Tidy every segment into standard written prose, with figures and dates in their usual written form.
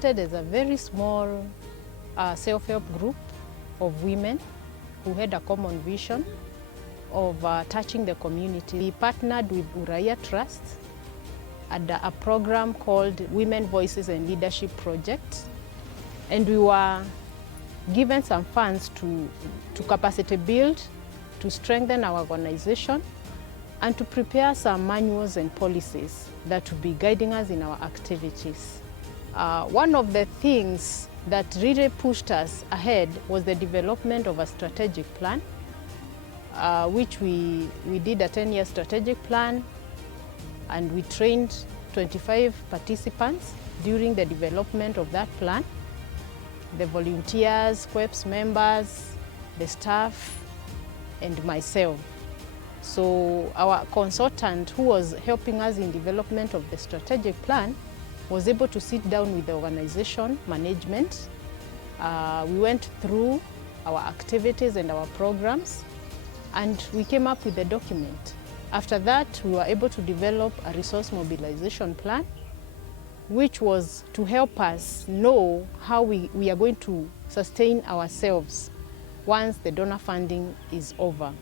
started as a very small self-help group of women who had a common vision of touching the community. We partnered with Uraia Trust at a program called Women Voices and Leadership Project, and we were given some funds to capacity build, to strengthen our organization, and to prepare some manuals and policies that will be guiding us in our activities. One of the things that really pushed us ahead was the development of a strategic plan, which we did a 10-year strategic plan, and we trained 25 participants during the development of that plan. The volunteers, CREAW members, the staff, and myself. So our consultant who was helping us in development of the strategic plan was able to sit down with the organization management. We went through our activities and our programs, and we came up with a document. After that, we were able to develop a resource mobilization plan, which was to help us know how we are going to sustain ourselves once the donor funding is over.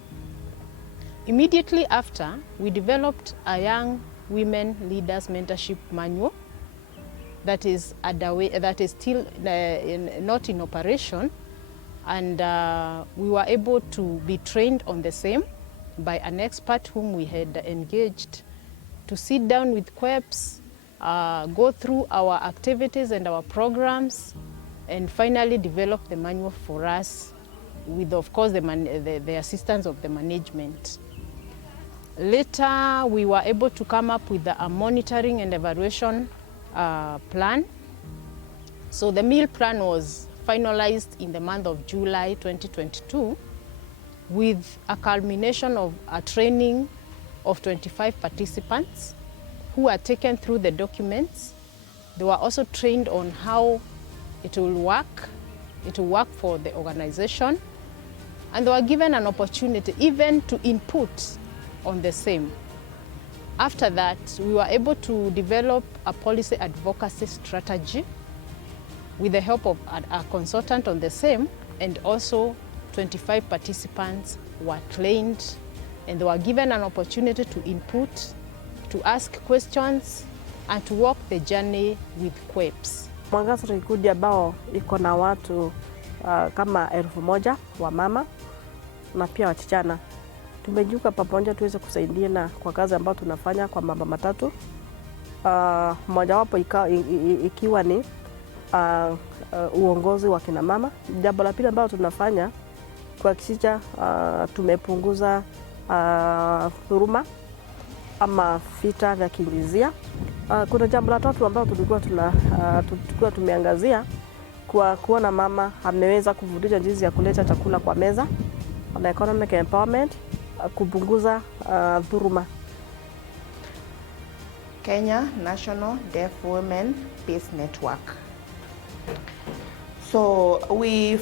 Immediately after, we developed a young women leaders mentorship manual that is still not in operation, and we were able to be trained on the same by an expert whom we had engaged to sit down with CREAWs, go through our activities and our programs, and finally develop the manual for us with, of course, the assistance of the management. Later, we were able to come up with a monitoring and evaluation plan. So the meal plan was finalized in the month of July 2022 with a culmination of a training of 25 participants who were taken through the documents. They were also trained on how it will work. It will work for the organization, and they were given an opportunity even to input on the same. After that, we were able to develop a policy advocacy strategy with the help of a consultant on the same, and also 25 participants were trained, and they were given an opportunity to input, to ask questions, and to walk the journey with CREAWs. Mwangaza ni kundi ambao iko na watu kama 1000 wa mama na pia wasichana. Tumejiunga pamoja tuweze kusaidiana kwa kazi ambayo tunafanya kwa mambo matatu. Mojawapo ikiwa ni uongozi wa kina mama. Jambo la pili ambalo tunafanya kuhakikisha tumepunguza dhuluma ama vita vya kijinsia. Kuna jambo la tatu ambalo tulikuwa tumeangazia kwa kuona mama ameweza kufundisha jinsi ya kuleta chakula kwa meza, na economic empowerment, kupunguza dhuluma. Kenya National Deaf Women Peace Network. So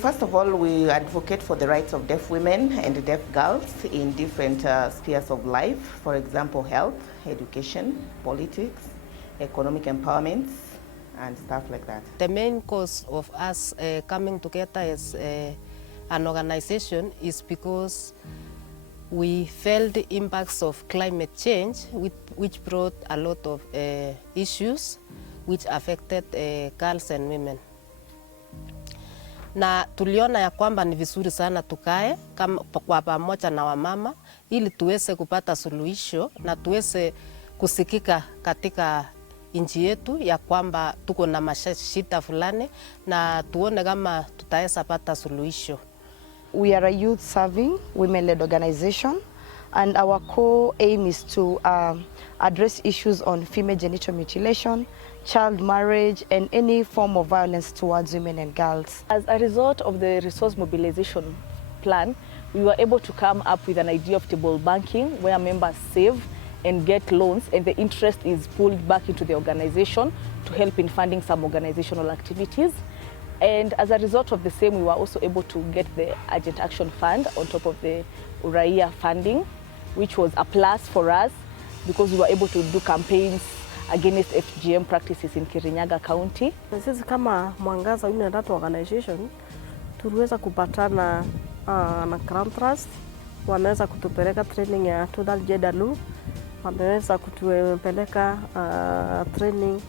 first of all, we advocate for the rights of deaf women and deaf girls in different spheres of life. For example, health, education, politics, economic empowerment, and stuff like that. The main cause of us coming together as an organization is because we felt the impacts of climate change, which brought a lot of issues which affected girls and women. Na tuliona ya kwamba ni vizuri sana tukae kwa pamoja na wamama ili tuweze kupata suluhisho na tuweze kusikika katika nchi yetu ya kwamba tuko na mashida fulani na tuone kama tutaweza pata suluhisho. We are a youth serving women-led organization, and our core aim is to address issues on female genital mutilation, child marriage, and any form of violence towards women and girls. As a result of the resource mobilization plan, we were able to come up with an idea of table banking where members save and get loans, and the interest is pulled back into the organization to help in funding some organizational activities. And as a result of the same, we were also able to get the Urgent Action Fund on top of the Uraia funding, which was a plus for us because we were able to do campaigns against FGM practices in Kirinyaga County. Sisi kama Mwangaza Women That Organization tuliweza kupatana na CRAWN Trust. Wameweza kutupeleka training ya total gender law, wameweza kutupeleka training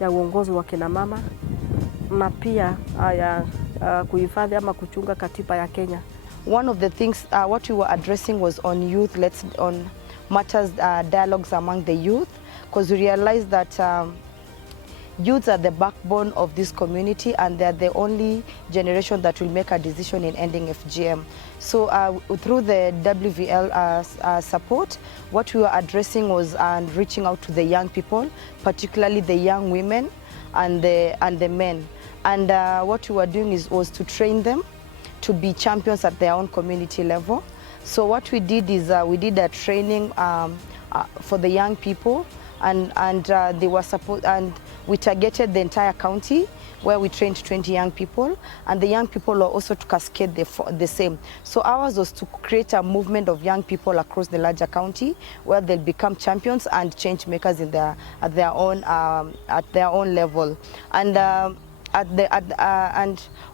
ya uongozi wa kina mama na pia ya kuhifadhi ama kuchunga katiba ya Kenya. One of the things what we were addressing was on youth, on matters, dialogues among the youth, because we realized that youths are the backbone of this community and they are the only generation that will make a decision in ending FGM. So through the WVL support, what we were addressing was reaching out to the young people, particularly the young women and the men. And what we were doing was to train them to be champions at their own community level. So what we did is we did a training for the young people, and they were and we targeted the entire county, where we trained 20 young people, and the young people were also to cascade the same. So ours was to create a movement of young people across the larger county, where they'll become champions and change makers in at their own level. And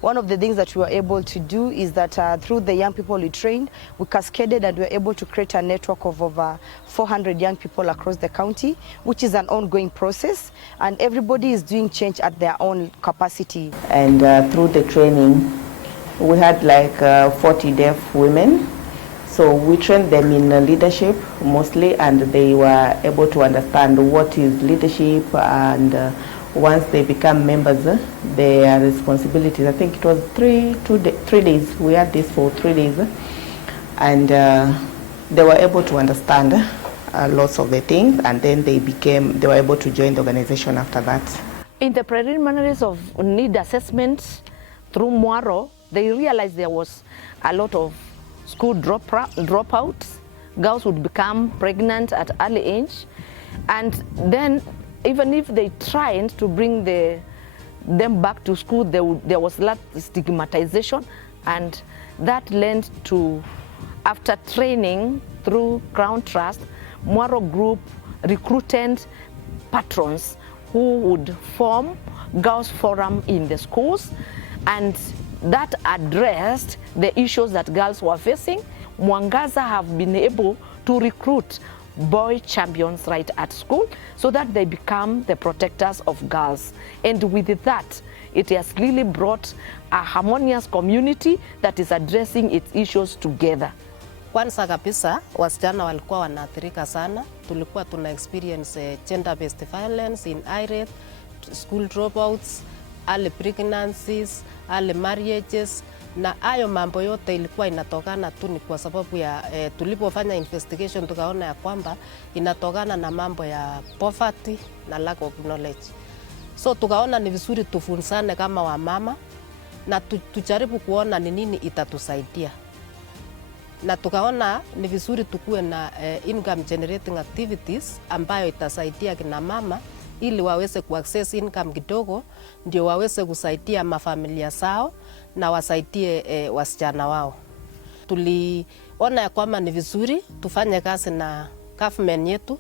one of the things that we were able to do is that through the young people we trained, we cascaded and we were able to create a network of over 400 young people across the county, which is an ongoing process, and everybody is doing change at their own capacity. And through the training, we had like 40 deaf women. So we trained them in leadership mostly, and they were able to understand what is leadership, and once they become members, their responsibilities. I think it was 3 days. We had this for 3 days, and they were able to understand lots of the things, and then they were able to join the organization after that. In the preliminaries of need assessment through Mwaro, they realized there was a lot of school dropouts. Girls would become pregnant at early age, and then even if they tried to bring them back to school, there was a lot of stigmatization, and that led to, after training through CRAWN Trust, Mwaro Group recruited patrons who would form girls' forum in the schools, and that addressed the issues that girls were facing. Mwangaza have been able to recruit boy champions right at school, so that they become the protectors of girls. And with that, it has really brought a harmonious community that is addressing its issues together. Kwanza kabisa, wasichana walikuwa wanaathirika sana. Tulikuwa tuna experience gender based violence in irate, school dropouts, early pregnancies, early marriages, na hayo mambo yote ilikuwa inatokana tu ni kwa sababu ya tulipofanya investigation tukaona ya kwamba inatokana na mambo ya poverty na lack of knowledge. So tukaona ni vizuri tufunzane kama wamama na tujaribu kuona ni nini itatusaidia. Na tukaona ni vizuri tukue na income generating activities ambayo itasaidia kina mama ili waweze kuaccess income kidogo, ndio waweze kusaidia mafamilia zao na wasaidie wasichana wao. Tuliona ya kwamba ni vizuri tufanye kazi na government yetu,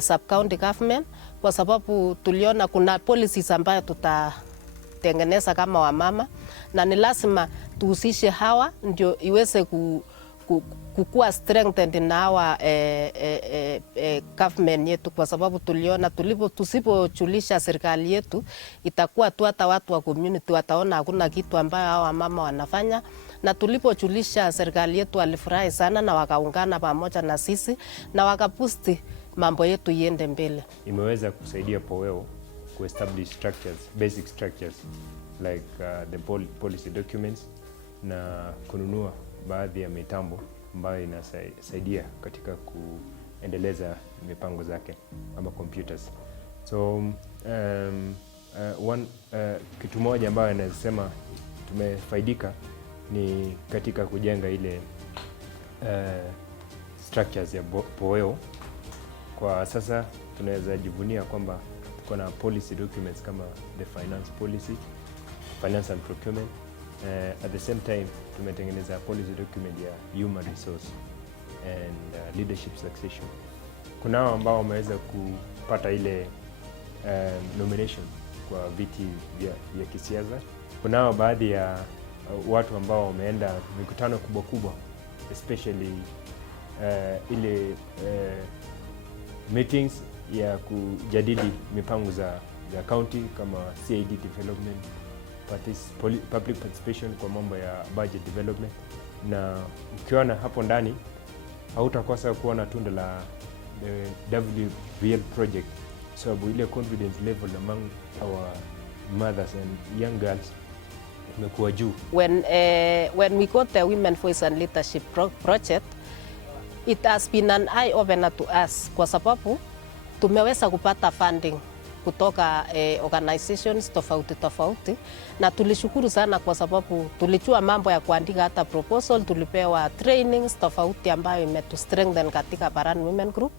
sub county government, kwa sababu tuliona kuna policies ambayo tutatengeneza kama wamama, na ni lazima tuhusishe hawa ndio iweze kukua strengthened na hawa government yetu, kwa sababu tuliona tusipojulisha serikali yetu itakuwa tu hata watu wa community wataona hakuna kitu ambayo hawa mama wanafanya, na tulipojulisha serikali yetu walifurahi sana na wakaungana pamoja na sisi na wakapusti mambo yetu iende mbele. Imeweza kusaidia CREAW kuestablish structures, basic structures like the policy documents na kununua baadhi ya mitambo ambayo inasaidia katika kuendeleza mipango zake ama computers. So kitu moja ambayo nasema tumefaidika ni katika kujenga ile structures ya CREAW. Kwa sasa tunaweza jivunia kwamba tuko na policy documents kama the finance policy, finance and procurement. At the same time tumetengeneza policy document ya human resource and leadership succession. Kuna ambao wameweza kupata ile nomination kwa viti vya kisiasa. Kunao baadhi ya watu ambao wameenda mikutano kubwa kubwa, especially ile meetings ya kujadili mipango za county kama CID development, public participation kwa mambo ya budget development, na ukiona hapo ndani hautakosa kuona tunda la the WVL project, sababu ile confidence level among our mothers and young girls imekuwa juu. When we got the Women Voice and Leadership project, it has been an eye opener to us kwa sababu tumeweza kupata funding kutoka organizations tofauti, na tulishukuru sana kwa sababu tulijua mambo ya kuandika hata proposal, tulipewa trainings tofauti ambayo imetu strengthen katika Paran Women Group,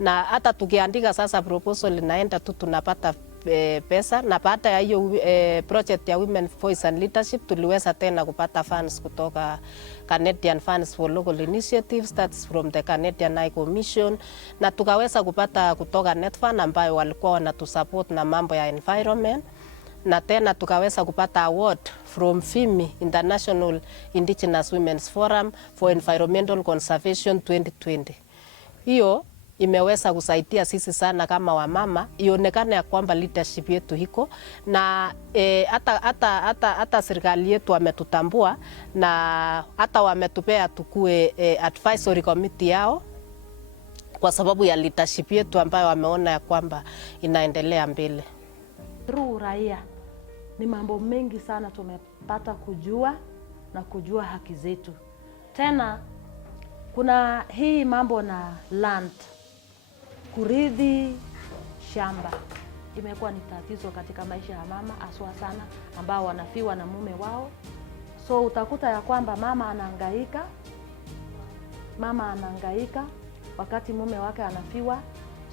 na hata tukiandika sasa proposal inaenda tu tunapata pesa, na baada ya hiyo project ya Women Voice and Leadership tuliweza tena kupata funds kutoka Canadian Funds for Local Initiatives, that's from the Canadian High Commission, na tukaweza kupata kutoka NetFund ambayo walikuwa wanatusupport na mambo ya environment, na tena tukaweza kupata award from FIMI, International Indigenous Women's Forum for Environmental Conservation 2020. Hiyo imeweza kusaidia sisi sana kama wamama, ionekane ya kwamba leadership yetu hiko, na hata serikali yetu wametutambua, na hata wametupea tukue advisory committee yao kwa sababu ya leadership yetu ambayo wameona ya kwamba inaendelea mbele. Through Uraia ni mambo mengi sana tumepata kujua na kujua haki zetu. Tena kuna hii mambo na land, kurithi shamba imekuwa ni tatizo katika maisha ya mama, aswa sana ambao wanafiwa na mume wao. So utakuta ya kwamba mama anahangaika wakati mume wake anafiwa,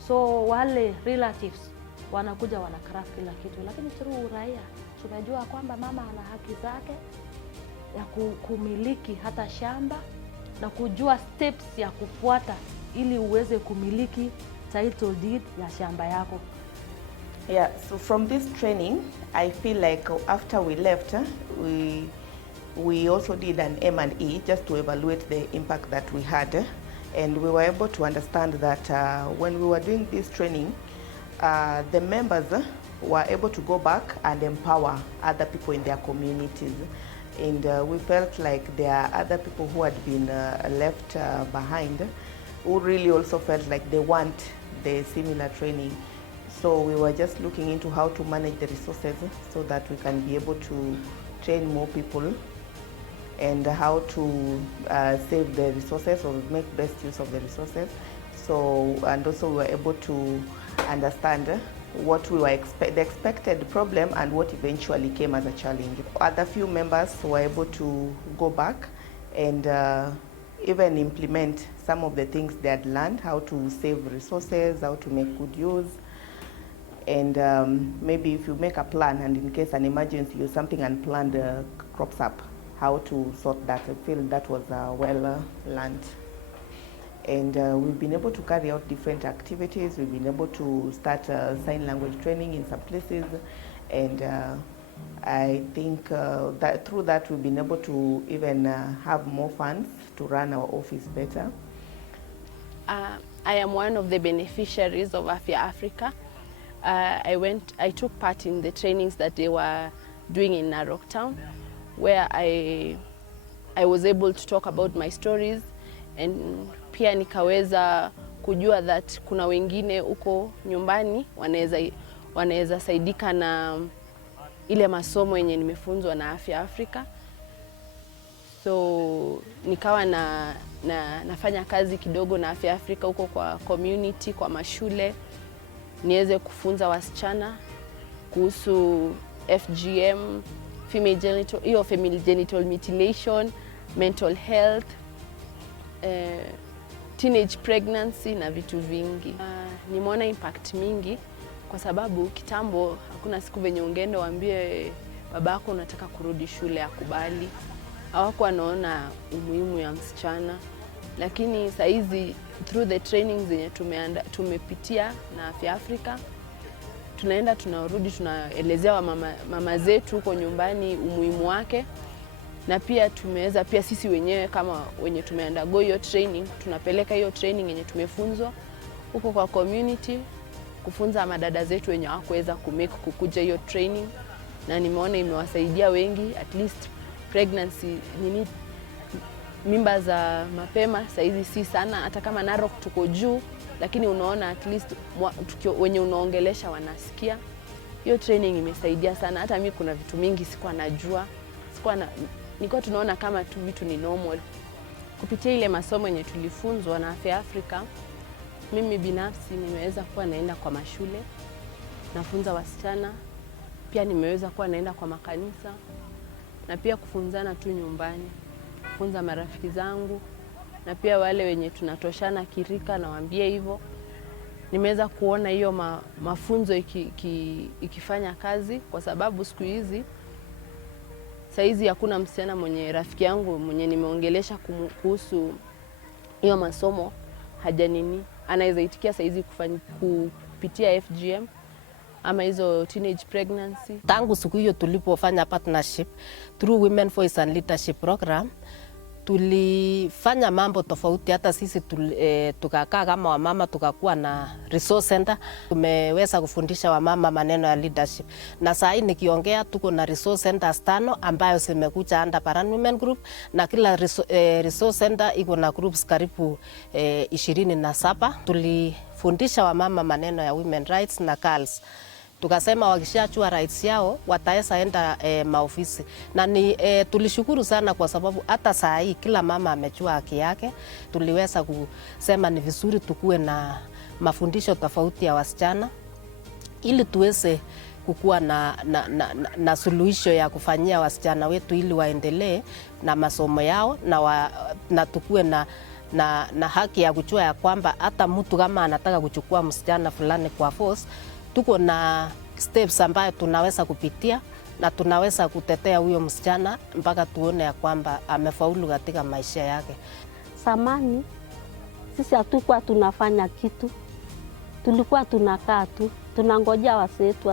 so wale relatives wanakuja wanacraft kila kitu, lakini through Uraia tumejua kwamba mama ana haki zake ya kumiliki hata shamba na kujua steps ya kufuata ili uweze kumiliki title deed ya shamba yako. Yeah, so from this training, I feel like after we left, we also did an M&E just to evaluate the impact that we had, and we were able to understand that when we were doing this training, the members were able to go back and empower other people in their communities. And we felt like there are other people who had been left behind who really also felt like they want the similar training. So we were just looking into how to manage the resources so that we can be able to train more people, and how to save the resources or make best use of the resources. So, and also we were able to understand what we were the expected problem and what eventually came as a challenge. Other few members were able to go back and even implement some of the things they had learned, how to save resources, how to make good use, and maybe if you make a plan and in case an emergency or something unplanned crops up, how to sort that. I feel that was well learned. And we've been able to carry out different activities. We've been able to start sign language training in some places, and I think that through that we've been able to even have more funds to run our office better. I am one of the beneficiaries of Afya Africa. I took part in the trainings that they were doing in Narok Town, where I was able to talk about my stories, and pia nikaweza kujua that kuna wengine huko nyumbani wanaweza saidika na ile masomo yenye nimefunzwa na Afya Africa. So nikawa nafanya kazi kidogo na Afya Africa huko kwa community, kwa mashule, niweze kufunza wasichana kuhusu FGM, female genital mutilation, mental health, teenage pregnancy na vitu vingi. Nimeona impact mingi kwa sababu kitambo hakuna siku venye ungeenda waambie babako unataka kurudi shule akubali. Hawako wanaona umuhimu ya msichana, lakini saizi through the trainings zenye tumepitia na Afya Africa tunaenda tunarudi, tunaelezea mama zetu huko nyumbani umuhimu wake, na pia tumeweza pia sisi wenyewe kama wenye tumeundergo hiyo training, tunapeleka hiyo training yenye tumefunzwa huko kwa community, kufunza madada zetu wenye hawakuweza kukuja hiyo training, na nimeona imewasaidia wengi. At least pregnancy mimba za mapema saizi si sana, hata kama Narok tuko juu, lakini unaona at least wenye unaongelesha wanasikia. Hiyo training imesaidia sana. Hata mimi kuna vitu mingi sikuwa najua, nilikuwa tunaona kama tu vitu ni normal. Kupitia ile masomo yenye tulifunzwa na Afya Afrika, mimi binafsi nimeweza kuwa naenda kwa mashule, nafunza wasichana, pia nimeweza kuwa naenda kwa makanisa, na pia kufunzana tu nyumbani, kufunza marafiki zangu, na pia wale wenye tunatoshana kirika nawaambia hivyo. Nimeweza kuona hiyo mafunzo ikifanya kazi, kwa sababu siku hizi saizi hakuna msichana mwenye rafiki yangu mwenye nimeongelesha kuhusu hiyo masomo anaweza itikia saizi kupitia FGM ama hizo teenage pregnancy. Tangu siku hiyo tulipofanya partnership through Women Voice and Leadership Program, tulifanya mambo tofauti. Hata sisi tukakaa kama wamama, tukakuwa na resource center. Tumeweza kufundisha wamama maneno ya leadership, na saa hii nikiongea tuko na resource centers 5 ambayo zimekuja under Paran Women Group, na kila resource center iko na groups karibu 27. Tulifundisha wamama maneno ya women rights na girls. Tukasema wakishachua rights yao wataweza enda maofisi, na tulishukuru sana kwa sababu hata saa hii kila mama amechua haki yake. Tuliweza kusema ni vizuri tukue na mafundisho tofauti ya wasichana ili tuweze kukua na suluhisho ya kufanyia wasichana wetu ili waendelee na masomo yao, na tukue na haki ya kujua ya kwamba hata mtu kama anataka kuchukua msichana fulani kwa force, tuko na steps ambayo tunaweza kupitia na tunaweza kutetea huyo msichana mpaka tuone ya kwamba amefaulu katika maisha yake. Samani sisi hatukuwa tunafanya kitu, tulikuwa tunakaa tu tunangojea wazee wetu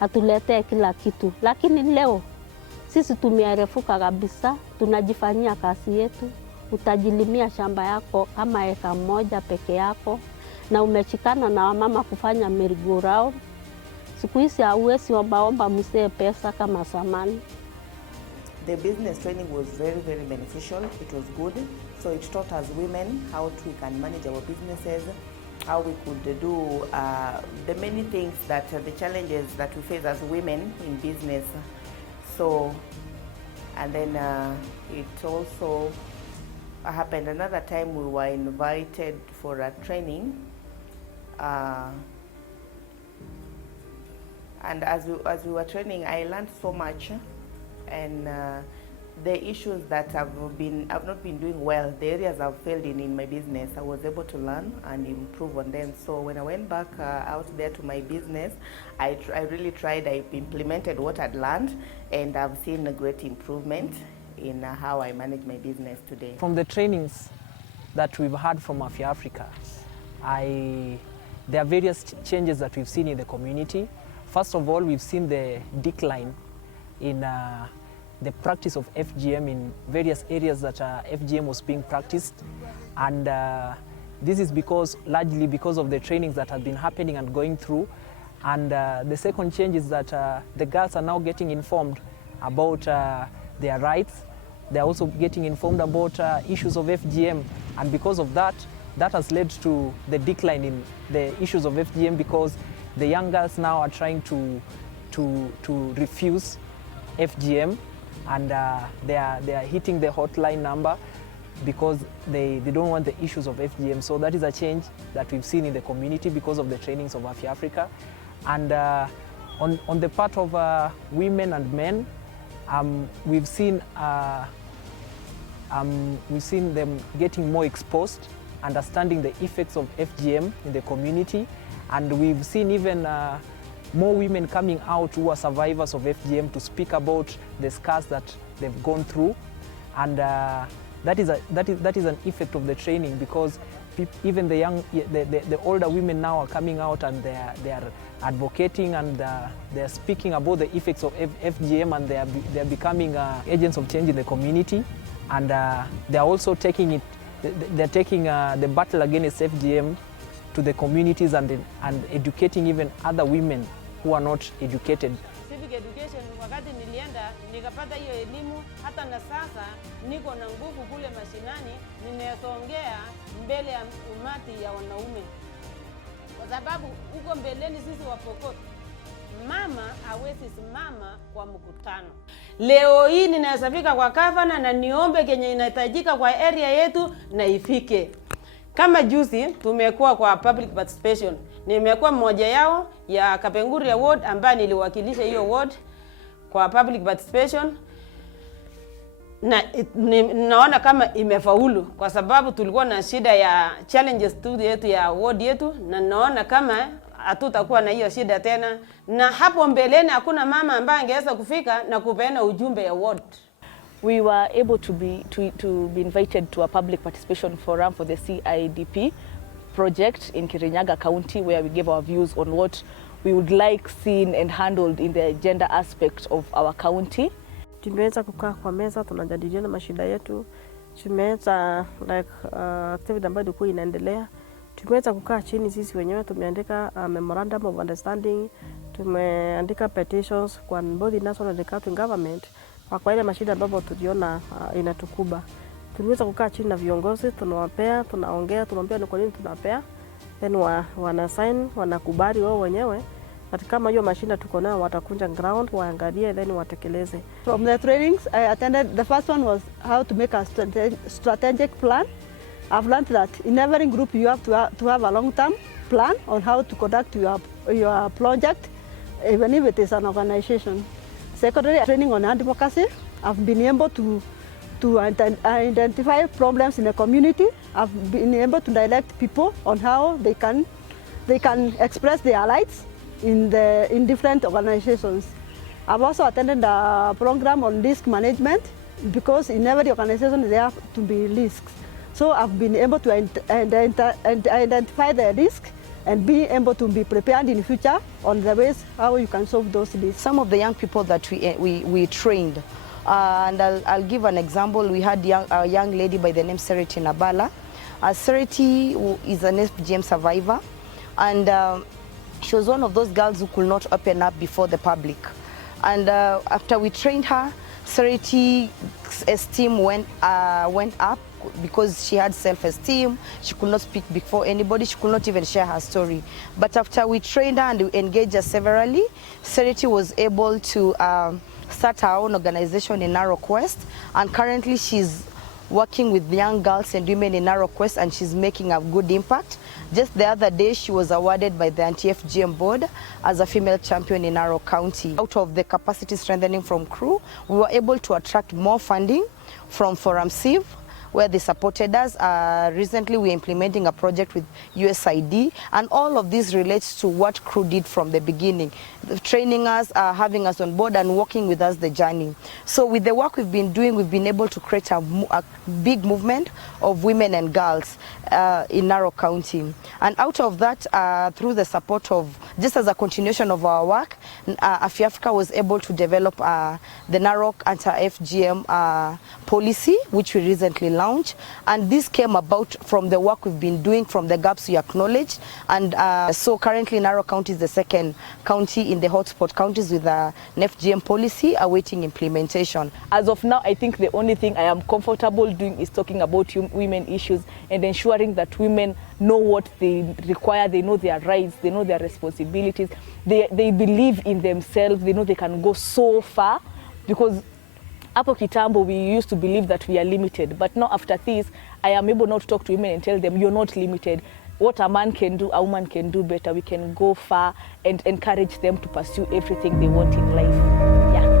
atuletee kila kitu, lakini leo sisi tumearefuka kabisa, tunajifanyia kazi yetu. Utajilimia shamba yako kama eka 1 peke yako, na umeshikana na wamama kufanya merry-go-round. Siku hizi hauwezi omba mzee pesa kama zamani. The business training was very, very beneficial. It was good. So it taught us women how we can manage our businesses, how we could do the many things that the challenges that we face as women in business. So, and then it also happened another time we were invited for a training, and as we were training, I learned so much, and the issues that I've not been doing well, the areas I've failed in my business, I was able to learn and improve on them. So when I went back out there to my business, I really tried. I implemented what I'd learned, and I've seen a great improvement in how I manage my business today. From the trainings that we've had from Afya Africa, there are various changes that we've seen in the community. First of all, we've seen the decline in the practice of FGM in various areas that FGM was being practiced, and this is largely because of the trainings that have been happening and going through. And the second change is that the girls are now getting informed about their rights. They're also getting informed about issues of FGM, and because of that, that has led to the decline in the issues of FGM, because the young girls now are trying to refuse FGM, and they are hitting the hotline number because they don't want the issues of FGM. So that is a change that we've seen in the community because of the trainings of Afya Africa. And on the part of women and men, we've seen them getting more exposed, understanding the effects of FGM in the community, and we've seen even more women coming out who are survivors of FGM to speak about the scars that they've gone through, and that is an effect of the training, because even the young, the older women now are coming out and they are advocating and they are speaking about the effects of FGM, and they are becoming agents of change in the community, and they are also taking it. They're taking the battle against FGM to the communities and educating even other women who are not educated. Civic education, wakati nilienda nikapata hiyo elimu, hata na sasa niko na nguvu kule mashinani, nimesongea mbele ya umati ya wanaume, kwa sababu huko mbeleni sisi Wapokot mama hawezi simama kwa mkutano. Leo hii ninaweza fika kwa gavana na niombe kenye inahitajika kwa area yetu na ifike. Kama juzi tumekuwa kwa public participation, nimekuwa mmoja yao ya Kapenguria ward ambaye niliwakilisha hiyo ward kwa public participation, na naona kama imefaulu kwa sababu tulikuwa na shida ya challenges tu yetu ya ward yetu, na naona kama hatutakuwa na hiyo shida tena, na hapo mbeleni hakuna mama ambaye angeweza kufika na kupeana ujumbe ya ward. We were able to be invited to a public participation forum for the CIDP project in Kirinyaga County, where we gave our views on what we would like seen and handled in the gender aspect of our county. Tumeweza kukaa kwa meza, tunajadiliana mashida yetu. Tumeweza activity ambayo ilikuwa inaendelea. Tumeweza kukaa chini sisi wenyewe, tumeandika memorandum of understanding, tumeandika petitions kwa both national and county government kwa ile mashida ambayo tuliona inatukuba. Tuliweza kukaa chini na viongozi, tunawapea, tunaongea, tunaambia ni kwa nini tunapea, then wana sign, wanakubali wao wenyewe. But kama hiyo mashida tuko nayo watakunja ground, waangalie, then watekeleze. From the trainings I attended, the first one was how to make a strategic plan. I've learned that in every group you have to have a long-term plan on how to conduct your project, even if it is an organization. Secondary training on advocacy. I've been able to identify problems in the community. I've been able to direct people on how they can express their rights in different organizations. I've also attended a program on risk management, because in every organization there have to be risks. So I've been able to identify the risk and be able to be prepared in the future on the ways how you can solve those risks. Some of the young people that we trained, and I'll give an example. We had a young lady by the name Sereti Nabala. Sereti is an FGM survivor, and she was one of those girls who could not open up before the public. And after we trained her, Sereti's esteem went up, because she had self-esteem. She could not speak before anybody. She could not even share her story. But after we trained her and we engaged her severally, Sereti was able to start her own organization in Narok West, and currently she's working with young girls and women in Narok West, and she's making a good impact. Just the other day, she was awarded by the Anti-FGM board as a female champion in Narok County. Out of the capacity strengthening from CREAW, we were able to attract more funding from Forum Civ, where they supported us. Recently we're implementing a project with USAID, and all of this relates to what CREAW did from the beginning, training us, having us on board and working with us the journey. So with the work we've been doing, we've been able to create a big movement of women and girls in Narok County. And out of that, through the support of, just as a continuation of our work, Africa was able to develop the Narok anti-FGM policy, which we recently launched. And this came about from the work we've been doing, from the gaps we acknowledged. And so currently Narok County is the second county in the hotspot counties with an FGM policy awaiting implementation. As of now, I think the only thing I am comfortable doing is talking about women issues and ensuring that women know what they require, they know their rights, they know their responsibilities, they believe in themselves, they know they can go so far, because hapo kitambo we used to believe that we are limited, but now after this I am able now to talk to women and tell them you're not limited. What a man can do, a woman can do better. We can go far and encourage them to pursue everything they want in life. Yeah.